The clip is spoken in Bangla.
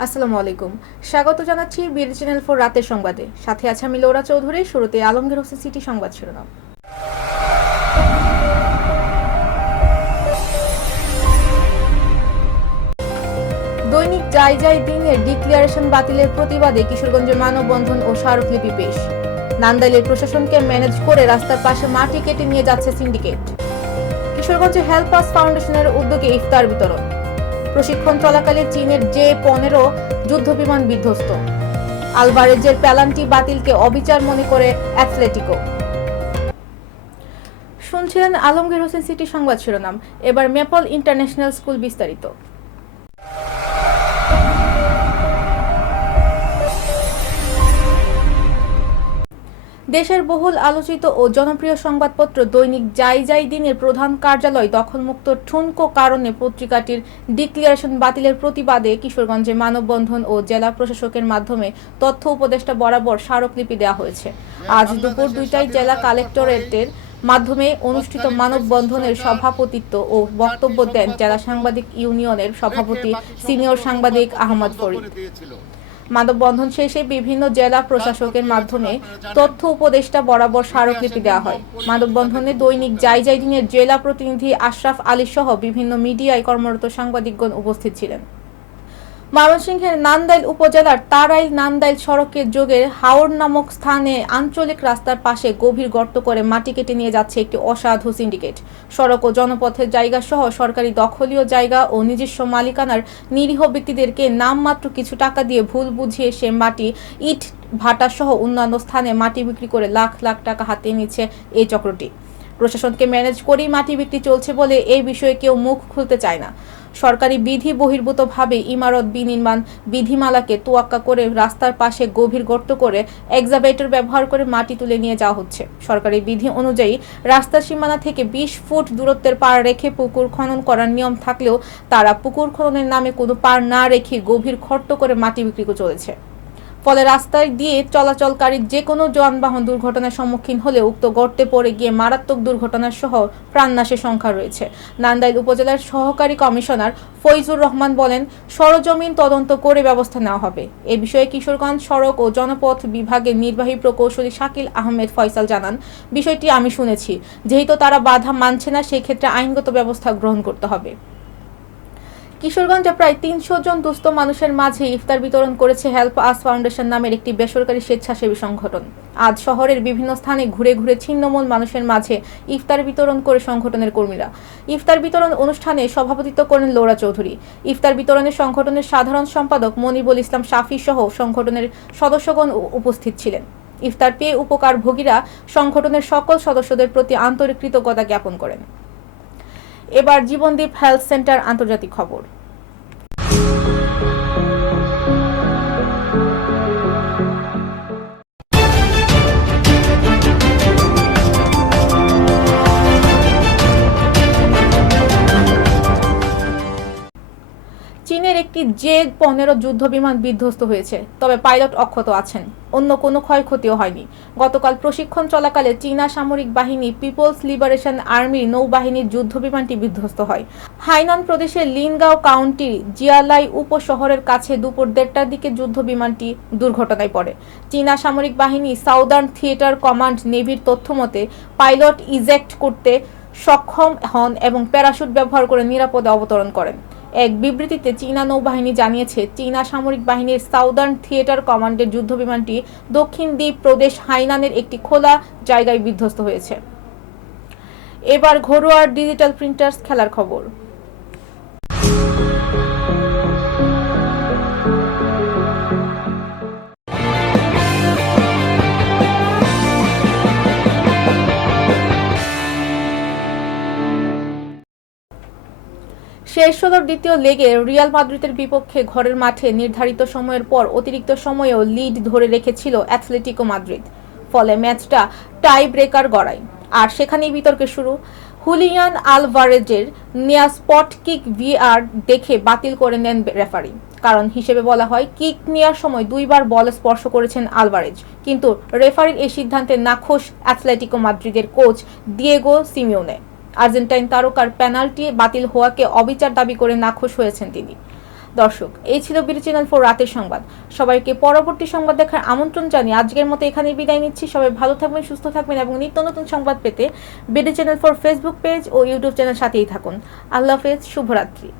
আসসালামু আলাইকুম। স্বাগত জানাচ্ছি বিডি চ্যানেল ফোর রাতের সংবাদে। সাথে আছে আমি লৌরা চৌধুরী, শুরুতে আলমগীর হোসেন সিটি সংবাদ শিরোনাম। দৈনিক যাই যাই দিনের ডিক্লারেশন বাতিলের প্রতিবাদে কিশোরগঞ্জে মানববন্ধন ও স্মারকলিপি পেশ। নান্দাইলের প্রশাসনকে ম্যানেজ করে রাস্তার পাশে মাটি কেটে নিয়ে যাচ্ছে সিন্ডিকেট। কিশোরগঞ্জে আস ফাউন্ডেশনের উদ্যোগে ইফতার বিতরণ। প্রশিক্ষণ চলাকালে চীনের জে পনেরো যুদ্ধ বিমান বিধ্বস্ত। আলবারেজের প্যালান্টি বাতিলকে অবিচার মনে করে অ্যাথলেটিকো। শুনছিলেন আলমগীর হোসেন সিটি সংবাদ শিরোনাম। এবার মেপল ইন্টারন্যাশনাল স্কুল বিস্তারিত। দেশের বহুল আলোচিত ও জনপ্রিয় সংবাদপত্র দৈনিক যাই যাই দিনের প্রধান কার্যালয় দখলমুক্ত ঠুনকো কারণে পত্রিকাটির ডিক্লারেশন বাতিলের প্রতিবাদে কিশোরগঞ্জে মানববন্ধন ও জেলা প্রশাসকের মাধ্যমে তথ্য উপদেষ্টা বরাবর স্মারকলিপি দেওয়া হয়েছে। আজ দুপুর দুইটায় জেলা কালেক্টরেটের মাধ্যমে অনুষ্ঠিত মানববন্ধনের সভাপতিত্ব ও বক্তব্য দেন জেলা সাংবাদিক ইউনিয়নের সভাপতি সিনিয়র সাংবাদিক আহমদ ফরিদ। মানববন্ধন শেষে বিভিন্ন জেলা প্রশাসকের মাধ্যমে তথ্য উপদেষ্টা বরাবর স্মারকলিপি দেওয়া হয়। মানববন্ধনে দৈনিক যাই যাই দিনের জেলা প্রতিনিধি আশরাফ আলী সহ বিভিন্ন মিডিয়ায় কর্মরত সাংবাদিকগণ উপস্থিত ছিলেন। ময়মনসিংহের নান্দাইল উপজেলার তারাইল নান্দাইল সড়কের যোগের হাওর নামক স্থানে আঞ্চলিক রাস্তার পাশে গভীর গর্ত করে মাটি কেটে নিয়ে যাচ্ছে একটি অসাধু সিন্ডিকেট। সড়ক ও জনপথের জায়গা সহ সরকারি দখলীয় জায়গা ও নিজস্ব মালিকানার নিরীহ ব্যক্তিদেরকে নামমাত্র কিছু টাকা দিয়ে ভুল বুঝিয়ে সে মাটি, ইট ভাটা সহ অন্যান্য স্থানে মাটি বিক্রি করে লাখ লাখ টাকা হাতিয়ে নিচ্ছে এই চক্রটি। প্রশাসনকে ম্যানেজ করেই মাটি বিক্রি চলছে বলে এই বিষয়ে কেউ মুখ খুলতে চায় না। সরকারি বিধি বহির্ভূতভাবে ইমারত বিনির্মাণ বিধিমালাকে তোয়াক্কা করে রাস্তার পাশে গভীর গর্ত করে এক্সাভেটর ব্যবহার করে মাটি তুলে নিয়ে যাওয়া হচ্ছে। সরকারি বিধি অনুযায়ী রাস্তার সীমানা থেকে বিশ ফুট দূরত্বের পার রেখে পুকুর খনন করার নিয়ম থাকলেও তারা পুকুর খননের নামে কোনো পার না রেখে গভীর খর্ত করে মাটি বিক্রি করে চলেছে। ফলে রাস্তায় দিয়ে চলাচলকারী যে কোনো যানবাহন দুর্ঘটনার সম্মুখীন হলে উক্ত গর্তে পড়ে গিয়ে মারাত্মক দুর্ঘটনার সহ প্রাণনাশের সংখ্যা রয়েছে। নান্দাইল উপজেলার সহকারী কমিশনার ফৈজুর রহমান বলেন, সরজমিন তদন্ত করে ব্যবস্থা নেওয়া হবে। এ বিষয়ে কিশোরগঞ্জ সড়ক ও জনপথ বিভাগের নির্বাহী প্রকৌশলী শাকিল আহমেদ ফয়সাল জানান, বিষয়টি আমি শুনেছি। যেহেতু তারা বাধা মানছে না সেই ক্ষেত্রে আইনগত ব্যবস্থা গ্রহণ করতে হবে। কিশোরগঞ্জে প্রায় তিনশো জন দুস্থ মানুষের মাঝে ইফতার বিতরণ করেছে হেল্প আস ফাউন্ডেশন নামের একটি বেসরকারি স্বেচ্ছাসেবী সংগঠন। আজ শহরের বিভিন্ন স্থানে ঘুরে ঘুরে ছিন্নমূল মানুষের মাঝে ইফতার বিতরণ করে সংগঠনের কর্মীরা। ইফতার বিতরণ অনুষ্ঠানে সভাপতিত্ব করেন লোরা চৌধুরী। ইফতার বিতরণে সংগঠনের সাধারণ সম্পাদক মনিবুল ইসলাম শাফি সহ সংগঠনের সদস্যগণ উপস্থিত ছিলেন। ইফতার পেয়ে উপকার ভোগীরা সংগঠনের সকল সদস্যদের প্রতি আন্তরিক কৃতজ্ঞতা জ্ঞাপন করেন। এবার জীবনদীপ হেলথ সেন্টার আন্তর্জাতিক খবর। একটি পনেরো যুদ্ধ বিমান বিধ্বস্ত হয়েছে, তবে পাইলট অক্ষত আছেন। অন্য কোনো ক্ষয়ক্ষতিও হয়নি। গতকাল প্রশিক্ষণ চলাকালে চীনা সামরিক বাহিনী পিপলস লিবারেশন আর্মির নৌবাহিনীর যুদ্ধ বিমানটি বিধ্বস্ত হয়। হাইনান প্রদেশের লিনগাঁও কাউন্টির জিয়ালাই উপশহরের কাছে দুপুর দেড়টার দিকে যুদ্ধ বিমানটি দুর্ঘটনায় পড়ে। চীনা সামরিক বাহিনী সাউদার্ন থিয়েটার কমান্ড নেভির তথ্যমতে পাইলট ইজেক্ট করতে সক্ষম হন এবং প্যারাশুট ব্যবহার করে নিরাপদে অবতরণ করেন। এক বিবৃতিতে চীনা নৌবাহিনী জানিয়েছে, চীনা সামরিক বাহিনীর সাউদার্ন থিয়েটার কমান্ডের যুদ্ধবিমানটি দক্ষিণ দ্বীপ প্রদেশ হাইনানের একটি খোলা জায়গায় বিধ্বস্ত হয়েছে। এবার ঘরোয়া ডিজিটাল প্রিন্টার্স খেলার খবর। শেষ ষোলোর দ্বিতীয় লেগে রিয়াল মাদ্রিদের বিপক্ষে ঘরের মাঠে নির্ধারিত সময়ের পর অতিরিক্ত সময়েও লিড ধরে রেখেছিল অ্যাথলেটিকো মাদ্রিদ। ফলে ম্যাচটা টাই ব্রেকার গড়ায়। আর সেখানেই বিতর্কের শুরু। হুলিয়ান আলভারেজের নেয়া স্পট কিক ভিআর দেখে বাতিল করে নেন রেফারি। কারণ হিসেবে বলা হয়, কিক নেওয়ার সময় দুইবার বল স্পর্শ করেছেন আলভারেজ। কিন্তু রেফারির এই সিদ্ধান্তে নাখোশ অ্যাথলেটিকো মাদ্রিদের কোচ দিয়েগো সিমিওনে। আর্জেন্টাইন তারকার পেনাল্টি বাতিল হওয়াকে অবিচার দাবি করে নাখোশ হয়েছেন তিনি। দর্শক, এই ছিল বিডি চ্যানেল ফোর রাতের সংবাদ। সবাইকে পরবর্তী সংবাদ দেখার আমন্ত্রণ জানিয়ে আজকের মতো এখানে বিদায় নিচ্ছি। সবাই ভালো থাকবেন, সুস্থ থাকবেন এবং নিত্য নতুন সংবাদ পেতে BD channel four Facebook page ও ইউটিউব চ্যানেল সাথেই থাকুন। আল্লাহ হাফেজ, শুভরাত্রি।